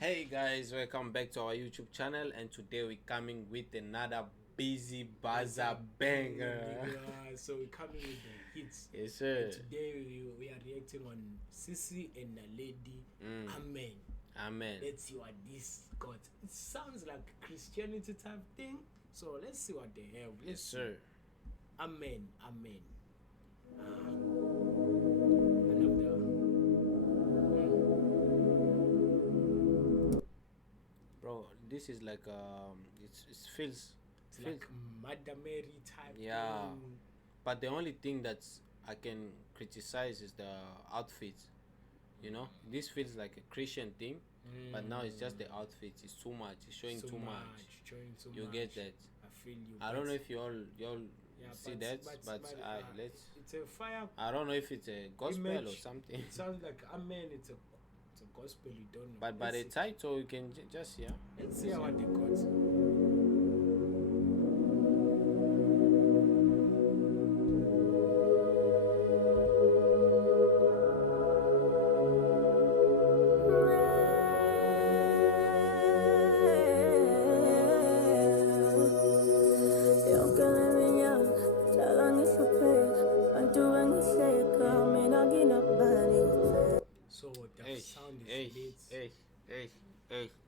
Hey guys, welcome back to our YouTube channel, and today we're coming with another busy buzzer banger. So we're coming with the hits. Yes, sir. And today we are reacting on Cici and Naledi. Amen. Amen. Let's see what this got. It sounds like Christianity type thing. So let's see what they have. Yes, sir. Amen. Amen. Bro, this is like it feels like Mother Mary type. Yeah. Thing. But the only thing that's I can criticize is the outfit. You know, this feels like a Christian thing, but now it's just the outfit. It's too much. It's showing too much. You get that? I feel you. I don't know if you all see that, but let's. It's a fire. I don't know if it's a gospel or something. It sounds like amen. It's a gospel. You don't know. But by the title, you can just hear. Let's see what they got. So the sound is lit.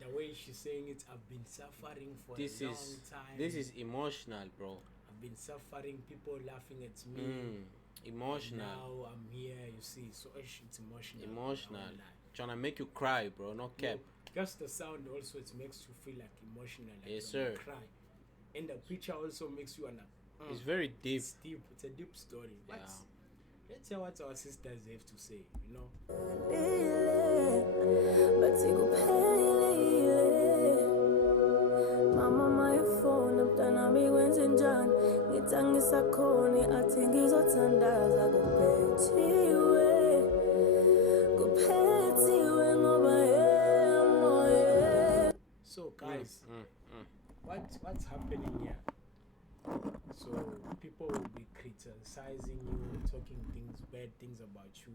The way she's saying it, I've been suffering for a long time. This is emotional, bro. I've been suffering, people laughing at me. Emotional. Now I'm here, you see. So it's emotional. Emotional. Trying to make you cry, bro. Not cap. Just the sound also, it makes you feel like emotional. Like yes, sir. Cry. And the picture also makes you wanna. It's very deep. It's deep. It's a deep story. Yeah. Let's hear what our sisters have to say, you know. Mama my phone mntana mikwenze njani ngithi angisakhoni athi ngizothandaza kuphethiwe ngoba moya. So guys, what's happening here? So people will be criticizing you, talking bad things about you,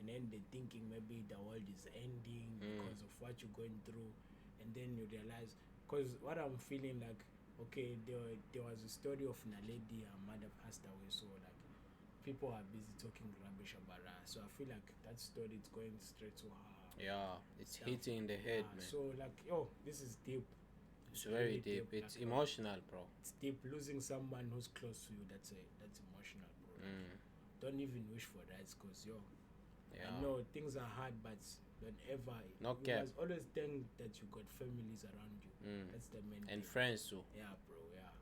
and then they're thinking maybe the world is ending because of what you're going through, and then you realize, because what I'm feeling like, okay, there was a story of Naledi, her mother passed away, so like people are busy talking rubbish about her. So I feel like that story is going straight to her. Yeah, it's hitting in the head, man. So like, this is deep. It's very deep. It's like, emotional, bro. It's deep. Losing someone who's close to you, that's emotional, bro. Don't even wish for that, because I know things are hard, but don't ever. No you must always think that you got families around you. That's the main and thing. friends too. Yeah, bro. Yeah.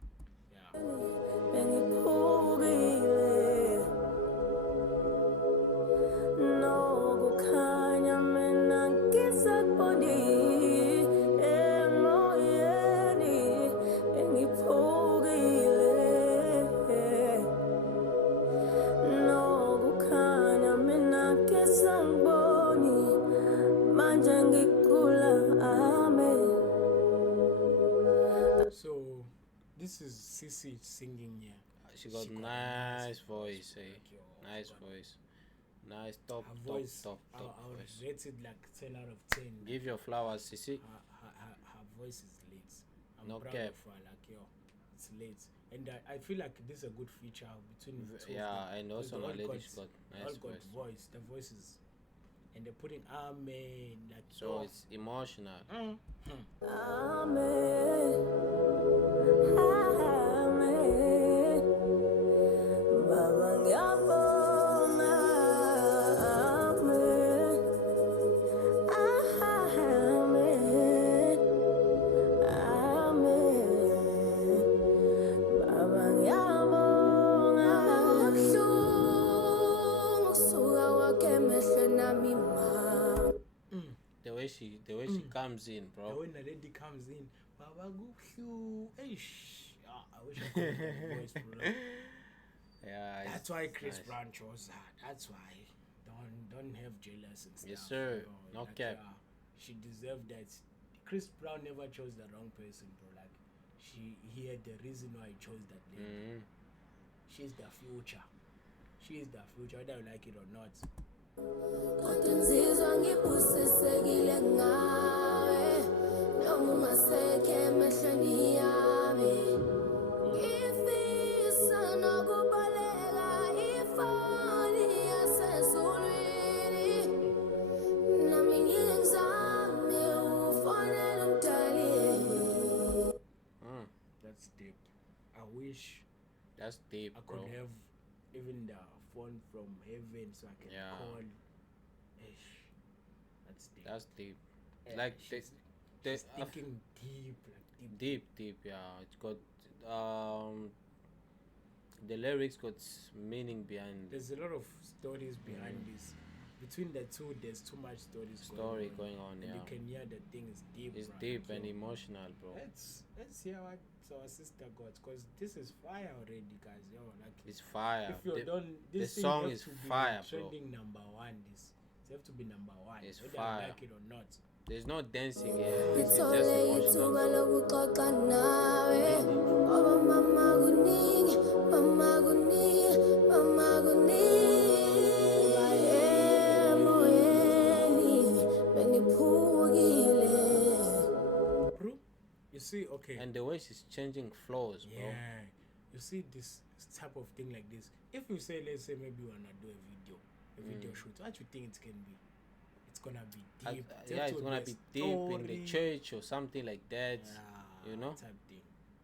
So this is Cici singing here. She got nice voice, nice voice. Nice top voice. Top I would voice. rate it like 10 out of 10. Give your flowers, Cici. Her voice is late. I'm no proud cap. of her, like it's late. And I feel like this is a good feature between the two. Yeah, and also Naledi's got nice voice. The voice is, and they're putting amen, like so it's emotional. The way she comes in, bro. When the lady comes in, Baba Gupshu, I wish I could have that voice, bro. Yeah, that's why Chris Brown chose her. That's why. Don't have jealous and stuff. Yes, sir. No like, cap. She deserved that. Chris Brown never chose the wrong person, bro. Like he had the reason why he chose that lady. She's the future. She is the future, whether you like it or not. That's deep, I bro. could have even the phone from heaven so I can call. Ish, that's deep. That's deep. Yeah, Like she's the thinking deep, like deep. deep. Yeah, it's got the lyrics got meaning behind. There's a lot of stories behind this. Between the two, there's too much stories going on. And you can hear the thing is deep. It's bro. deep Like, and emotional, bro. Let's hear what our sister got, because this is fire already, guys. Yo, like It's fire. if you're done, this the thing song have is to be fire, bro. trending number one. This it have to be number one. It's whether fire. I like it or not. There's no dancing here. It's It's just only emotional. ukuxoxa nawe ngoba mama kuningi emoyeni bengiphukile. Bro, you see, okay. And the way she's changing flows, bro. Yeah, you see this type of thing like this. If you say, let's say, maybe you wanna do a video shoot, what you think it can be? It's gonna be deep. It's gonna be deep in the church or something like that. Yeah, you know, type thing.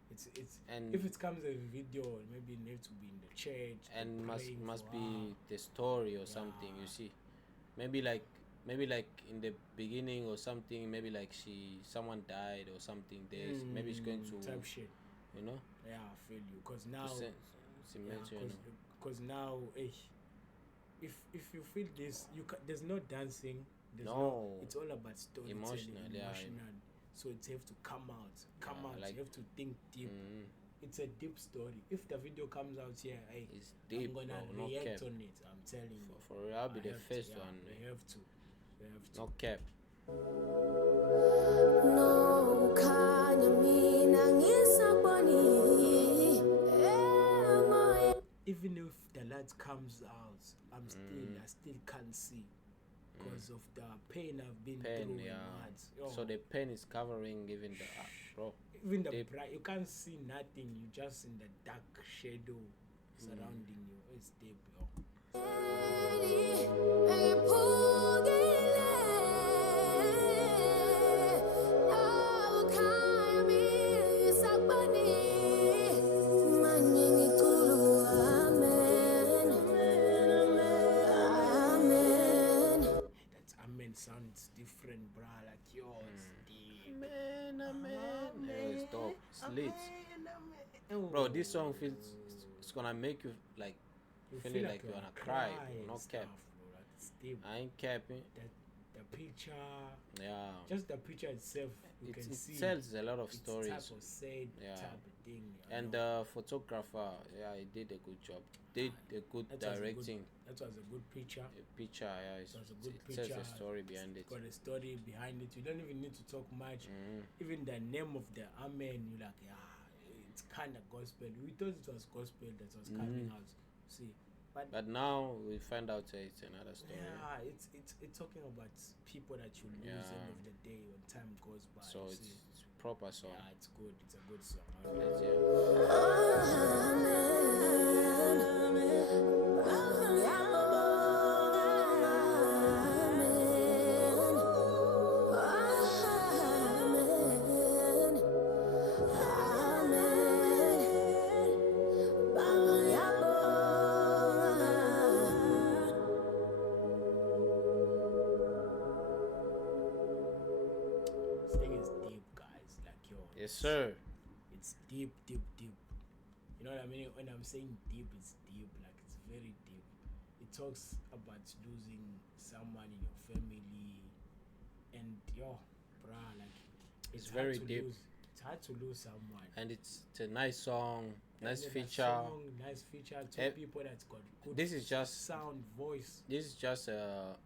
It's and if it comes as a video, maybe it needs to be in the church and praying must for be her. the story or something. You see, maybe like in the beginning or something. Maybe like someone died or something. There's maybe she's going to type shit. You know. Yeah, I feel you. Cause now, because now, if you feel this, there's no dancing. It's all about storytelling, emotional. So it have to come out. Like, you have to think deep. It's a deep story. If the video comes out here, it's deep, I'm gonna react on it. I'm telling you. For real, I'll be the first one. They have to. No cap. No kukhanya mina ngisaboni emoyeni. Even if the light comes out, I still can't see because of the pain I've been through. So the pain is covering even the bro. Even the bright, you can't see nothing. You just in the dark shadow surrounding you. It's deep, yo. Sounds different, bruh. Like yours, deep. It's dope. It's lit. Bro, this song feels it's gonna make you like feeling like you wanna cry. No cap. I ain't capping. The picture. Yeah. Just the picture itself. You can see. It tells a lot of stories. Type of sad type of thing. And the photographer, he did a good job. Did a good directing. That was a good picture. It was a good picture. It tells a story behind it. Got a story behind it. You don't even need to talk much. Even the name of the Amen, you're like, it's kind of gospel. We thought it was gospel that was coming out. See, but now we find out it's another story. Yeah, it's talking about people that you lose at the end of the day when time goes by. So it's proper song. Yeah, it's good. It's a good song. Let's hear. Yes, sir. It's deep. You know what I mean? When I'm saying deep, it's deep. Like, it's very deep. It talks about losing someone in your family. And, bruh, like, it's very deep. It's hard to lose someone. And it's a nice song. Nice feature. Two people that's got good sound, voice. This is just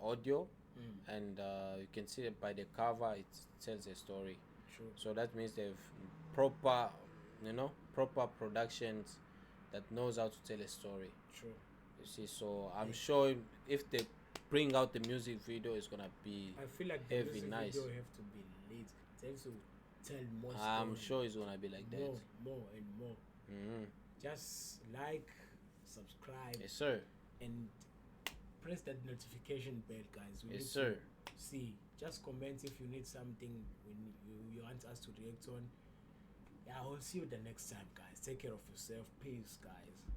audio. And you can see it by the cover. It tells a story. Sure. So that means they've proper productions that knows how to tell a story. True. You see, so I'm sure if they bring out the music video, it's gonna be the music nice. Video have to be lit. It has to tell more story. I'm sure it's gonna be like that. More and more. Just like, subscribe. Yes, sir. And press that notification bell, guys. Yes, sir. See, just comment if you need something when you want us to react on. Yeah, I will see you the next time, guys. Take care of yourself. Peace, guys.